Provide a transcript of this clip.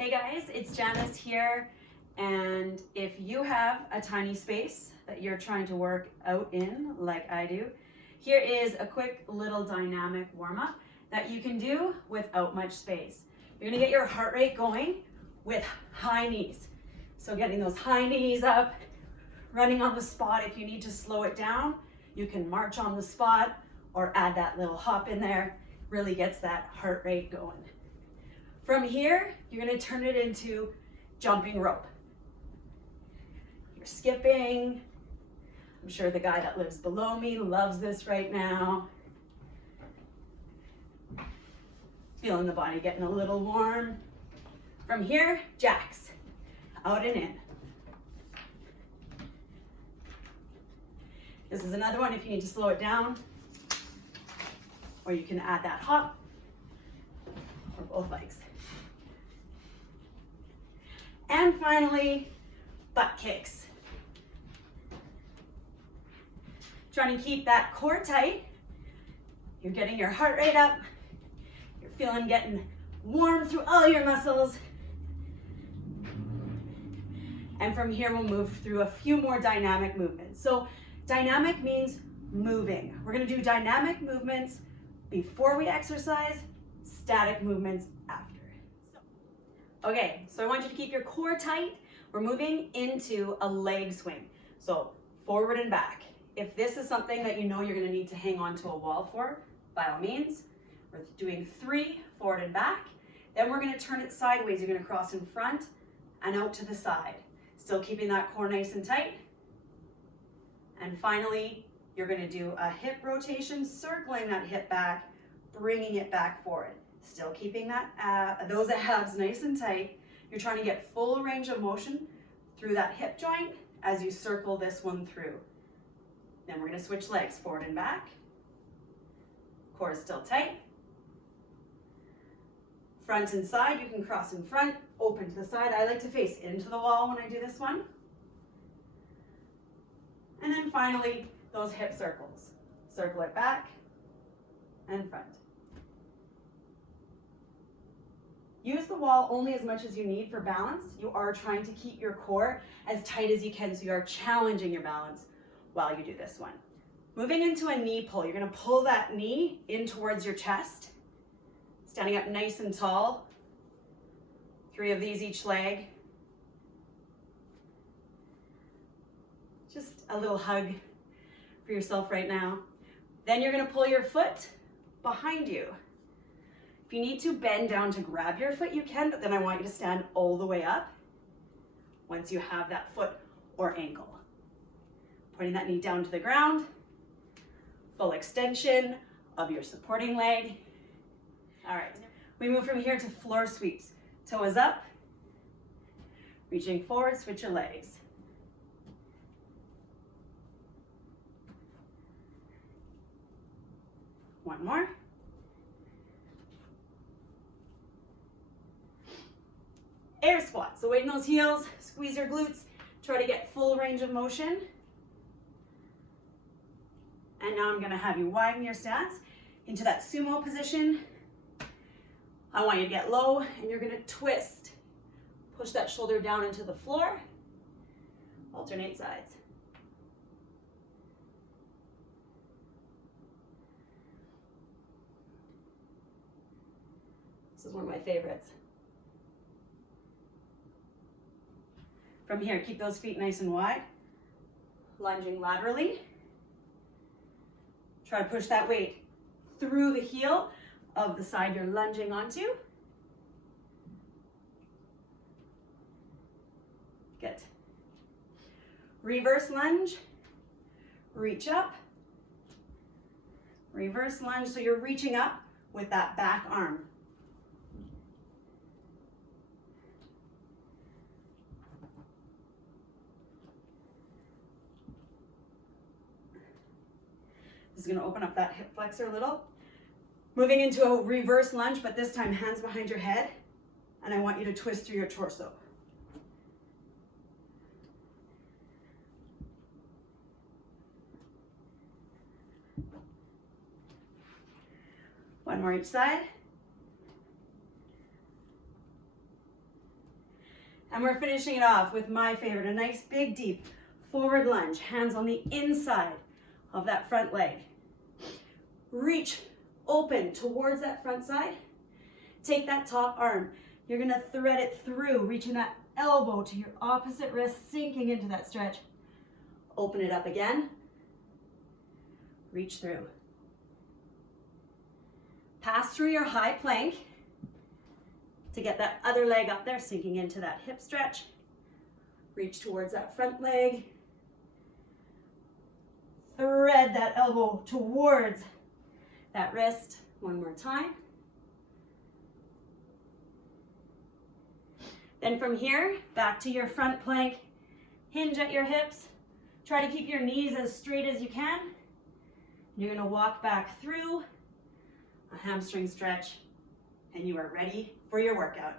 Hey guys, it's Janice here, and if you have a tiny space that you're trying to work out in, like I do, here is a quick little dynamic warm-up that you can do without much space. You're gonna get your heart rate going with high knees. So getting those high knees up, running on the spot. If you need to slow it down, you can march on the spot or add that little hop in there. Really gets that heart rate going. From here, you're gonna turn it into jumping rope. You're skipping. I'm sure the guy that lives below me loves this right now. Feeling the body getting a little warm. From here, jacks, out and in. This is another one if you need to slow it down, or you can add that hop, or both legs. And finally, butt kicks. Trying to keep that core tight. You're getting your heart rate up. You're feeling getting warm through all your muscles. And from here, we'll move through a few more dynamic movements. So dynamic means moving. We're gonna do dynamic movements before we exercise, static movements after. Okay, so I want you to keep your core tight. We're moving into a leg swing. So forward and back. If this is something that you know you're gonna need to hang onto a wall for, by all means. We're doing 3, forward and back. Then we're gonna turn it sideways. You're gonna cross in front and out to the side. Still keeping that core nice and tight. And finally, you're gonna do a hip rotation, circling that hip back, bringing it back forward. Still keeping that those abs nice and tight. You're trying to get full range of motion through that hip joint as you circle this one through. Then we're gonna switch legs, forward and back. Core is still tight. Front and side, you can cross in front, open to the side. I like to face into the wall when I do this one. And then finally, those hip circles. Circle it back and front. Use the wall only as much as you need for balance. You are trying to keep your core as tight as you can, so you are challenging your balance while you do this one. Moving into a knee pull, you're gonna pull that knee in towards your chest, standing up nice and tall. 3 of these each leg. Just a little hug for yourself right now. Then you're gonna pull your foot behind you. If you need to bend down to grab your foot, you can, but then I want you to stand all the way up once you have that foot or ankle. Pointing that knee down to the ground, full extension of your supporting leg. All right, we move from here to floor sweeps. Toe is up, reaching forward, switch your legs. One more. Air squat, so weight in those heels, squeeze your glutes, try to get full range of motion. And now I'm gonna have you widen your stance into that sumo position. I want you to get low and you're gonna twist. Push that shoulder down into the floor. Alternate sides. This is one of my favorites. From here, keep those feet nice and wide. Lunging laterally. Try to push that weight through the heel of the side you're lunging onto. Good. Reverse lunge. Reach up. Reverse lunge, so you're reaching up with that back arm. This is gonna open up that hip flexor a little. Moving into a reverse lunge, but this time hands behind your head, and I want you to twist through your torso. One more each side. And we're finishing it off with my favorite, a nice big deep forward lunge, hands on the inside of that front leg. Reach open towards that front side. Take that top arm. You're gonna thread it through, reaching that elbow to your opposite wrist, sinking into that stretch. Open it up again. Reach through. Pass through your high plank to get that other leg up there, sinking into that hip stretch. Reach towards that front leg. Thread that elbow towards that wrist. One more time. Then from here, back to your front plank. Hinge at your hips. Try to keep your knees as straight as you can. You're gonna walk back through a hamstring stretch, and you are ready for your workout.